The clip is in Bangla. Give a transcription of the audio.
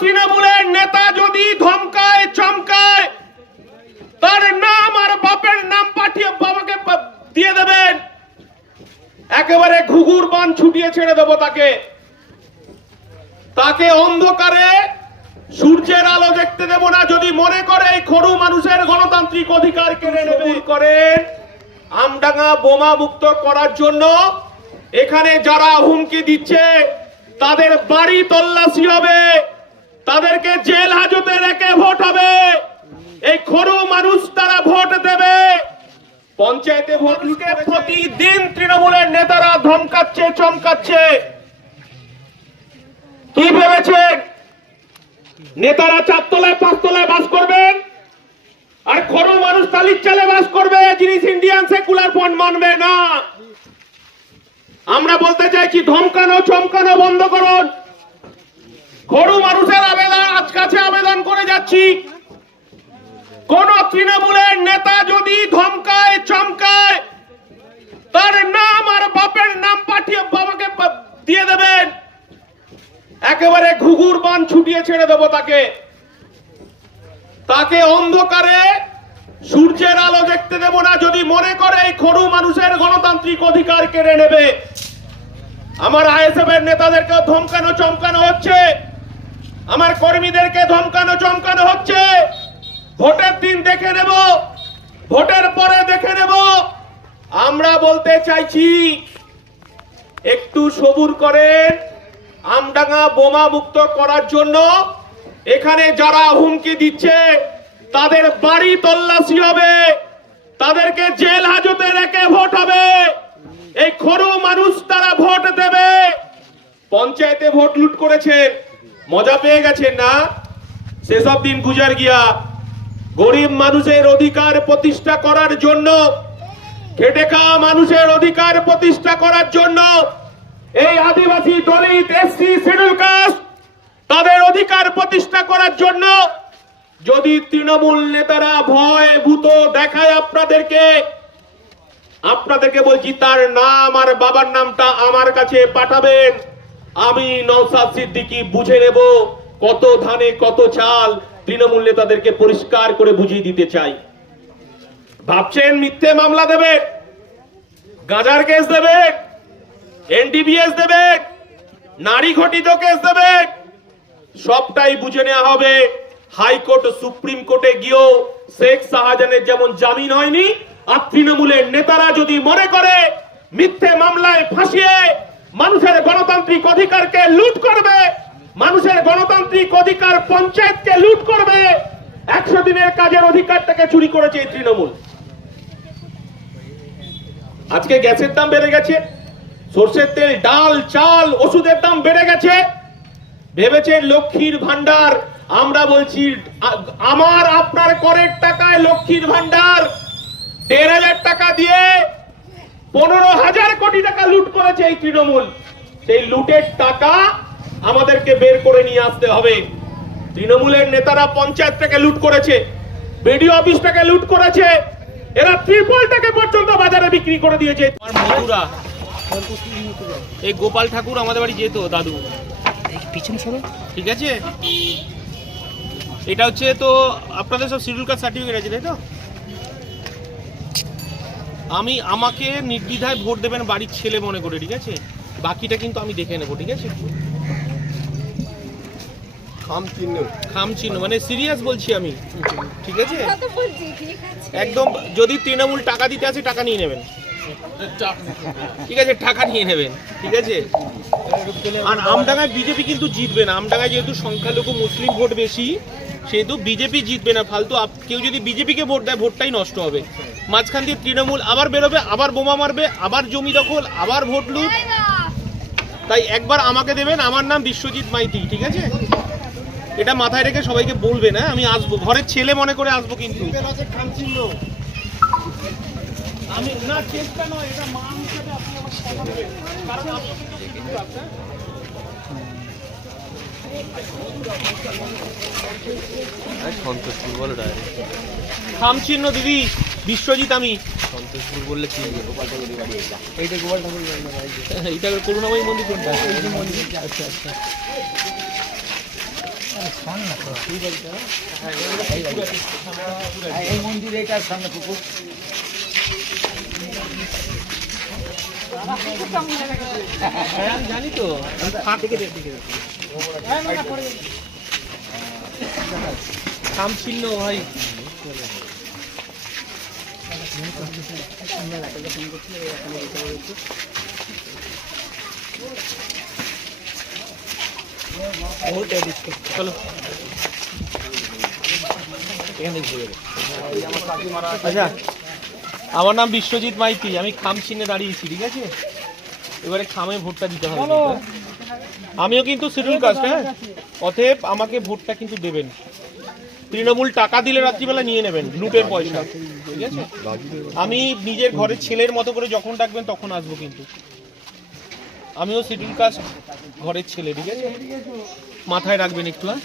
তৃণমূলের নেতা যদি ধমকায় চমকায় তার নাম আর বাপের নাম পাঠিয়ে বাবাকে দিয়ে দেবেন, একেবারে ঘুঘুর বান ছুটিয়ে ছেড়ে দেব তাকে অন্ধকারে সূর্যের আলো দেখতে দেব না। যদি মনে করে এই খরু মানুষের গণতান্ত্রিক অধিকার কেড়ে নেবে করেন আমডাঙ্গা বোমা মুক্ত করার জন্য এখানে যারা হুমকি দিচ্ছে তাদের বাড়ি তল্লাশি হবে, তাদেরকে জেল হাজতে রেখে ভোট হবে। এই খরু মানুষ তারা ভোট দেবে। পঞ্চায়েতে ভোট লুটে প্রতিদিন তৃণমূলের নেতারা ধমকাচ্ছে চমকাচ্ছে। কি ভেবেছেন নেতারা চারতলায় পাঁচতলায় বাস করবেন আর খরু মানুষ তালির চালে বাস করবে? জিনিস ইন্ডিয়ান সেকুলার ফ্রন্ট মানবে না। আমরা বলতে চাইছি ধমকানো চমকানো বন্ধ করুন। খরু মানুষের আবেদন আজ কাছে আবেদন করে যাচ্ছি, কোন তৃণমূলের নেতা যদি ধমকায় চমকায় তার নাম আর বাপের নাম পাঠিয়ে বাবাকে দিয়ে দেবেন, একেবারে ঘুঘুর বান ছুটিয়ে ছেড়ে দেব তাকে অন্ধকারে সূর্যের আলো দেখতে দেব না। যদি মনে করে এই খরু মানুষের গণতান্ত্রিক অধিকার কেড়ে নেবে। আমার আইএসএফ এর নেতাদেরকে ধমকানো চমকানো হচ্ছে, আমার কর্মীদেরকে ধমকানো চমকানো হচ্ছে। ভোটের দিন দেখে নেব, ভোটের পরে দেখে নেব। আমরা বলতে চাইছি একটু সবুর করেন। আমডাঙ্গা বোমা মুক্ত করার জন্য এখানে যারা হুমকি দিচ্ছে তাদের বাড়ি তল্লাশি হবে, তাদেরকে জেল হাজতে রেখে ভোট হবে। এই খরু মানুষ তারা ভোট দেবে। পঞ্চায়েতে ভোট লুট করেছেন, মজা পেয়ে গেছেন না? সেসব দিন গুজার গিয়া। গরিব মানুষের অধিকার প্রতিষ্ঠা করার জন্য, খেটে খাওয়া মানুষের অধিকার প্রতিষ্ঠা করার জন্য এই আদিবাসী দলিত এসসি শিডিউল কাস্ট তাদের অধিকার প্রতিষ্ঠা করার জন্য যদি তৃণমূল নেতারা ভয় ভূত দেখায় আপনাদেরকে বলছি তার নাম আর বাবার নামটা আমার কাছে পাঠাবেন। আমি নওশাদ সিদ্দিকী বুঝে নেব কত ধানে কত চাল। তৃণমূল নেতাদেরকে পরিষ্কার করে বুঝিয়ে দিতে চাই। ভাবছেন মিথ্যে মামলা দেবে, গাঁজার কেস দেবে, এনডিপিএস দেবে, নারী ঘটিত কেস দেবে, সবটাই বুঝে নেওয়া হবে। হাইকোর্ট সুপ্রিম কোর্টে গিয়েও শেখ শাহজাহানের যেমন জামিন হয়নি, আর তৃণমূলের নেতারা যদি মনে করে মিথ্যে মামলায় ফাঁসিয়ে মানুষের গণতান্ত্রিক অধিকারকে লুট করবে, মানুষের গণতান্ত্রিক অধিকার পঞ্চায়েতকে লুট করবে, 100 দিনের কাজের অধিকারটাকে চুরি করেছে এই তৃণমূল। আজকে গ্যাসের দাম বেড়ে গেছে, সরষের তেল, ডাল, চাল, ওষুধের দাম বেড়ে গেছে। ভেবেছেন লক্ষ্মীর ভান্ডার, আমরা বলছি আমার আপনার করের টাকায় লক্ষ্মীর ভান্ডার 13,000 টাকা দিয়ে 15,000 কোটি টাকা লুট করেছে এই তৃণমূল। সেই লুটের টাকা আমাদেরকে বের করে নিয়ে আসতে হবে। তৃণমূলের নেতারা পঞ্চায়েতটাকে লুট করেছে, বিডিও অফিসটাকে লুট করেছে, এরা ত্রিপল টাকা পর্যন্ত বাজারে বিক্রি করে দিয়েছে। মথুরা এই গোপাল ঠাকুর আমাদের বাড়ি যেত দাদু পিছনে সবাই, ঠিক আছে? এটা হচ্ছে তো আপনাদের সব শিডিউল কাস্ট সার্টিফিকেট আছে তাই তো? আমাকে নির্দ্বিধায় ভোট দেবেন বাড়ির ছেলে মনে করে, ঠিক আছে? বাকিটা কিন্তু আমি দেখে নেবো, ঠিক আছে? খাম চিহ্ন মানে সিরিয়াস বলছি আমি, ঠিক আছে? একদম যদি তৃণমূল টাকা দিতে আসে টাকা নিয়ে নেবেন, ঠিক আছে? টাকা নিয়ে নেবেন, ঠিক আছে? আর আমডাঙ্গায় বিজেপি কিন্তু জিতবে না। আমডাঙ্গায় যেহেতু সংখ্যালঘু মুসলিম ভোট বেশি, সেহেতু বিজেপি জিতবে না। ফালতু কেউ যদি বিজেপিকে ভোট দেয় ভোটটাই নষ্ট হবে। মাঝখান দিয়ে তৃণমূল আবার বেরোবে, আবার বোমা মারবে, আবার জমি দখল, আবার ভোট লুট। তাই একবার আমাকে দেবেন, আমার নাম বিশ্বজিৎ মাইতি, ঠিক আছে? এটা মাথায় রেখে সবাইকে বলবেন। হ্যাঁ, আমি আসবো, ঘরের ছেলে মনে করে আসবো। কিন্তু আমি না চেষ্টা নয়, এটা মা হিসেবে আপনি আমার কথা দেবেন, কারণ আপনি কিন্তু আছেন। সন্তোষপুর বলো ডাইরেক্ট খাম চিহ্ন দিদি বিশ্বজিৎ। আমি সন্তোষপুর বললে কি গোপাল ঠাকুরের বাড়ি, এইটা গোপাল ঠাকুরের বাড়ি, এইটা করুণাময়ী মন্দির কোনটা? আচ্ছা আচ্ছা এই মন্দির এটার সামনে পুকুর। জানি তো খাম চিহ্ন ভাই চলো আচ্ছা আমার নাম বিশ্বজিৎ মাইতি, আমি খাম চিহ্নে দাঁড়িয়েছি, ঠিক আছে? এবারে খামে ভোটটা দিতে হবে কিন্তু, হ্যাঁ? আমিও কিন্তু শিডিউল কাস্ট, হ্যাঁ, অতএব আমাকে ভোটটা কিন্তু দেবেন। তৃণমূল টাকা দিলে রাত্রিবেলা নিয়ে নেবেন, লুটের পয়সা, ঠিক আছে? আমি নিজের ঘরের ছেলের মতো করে যখন ডাকবেন তখন আসবো, কিন্তু আমিও শিডিউল কাস্ট ঘরের ছেলে, ঠিক আছে? মাথায় রাখবেন একটু, হ্যাঁ?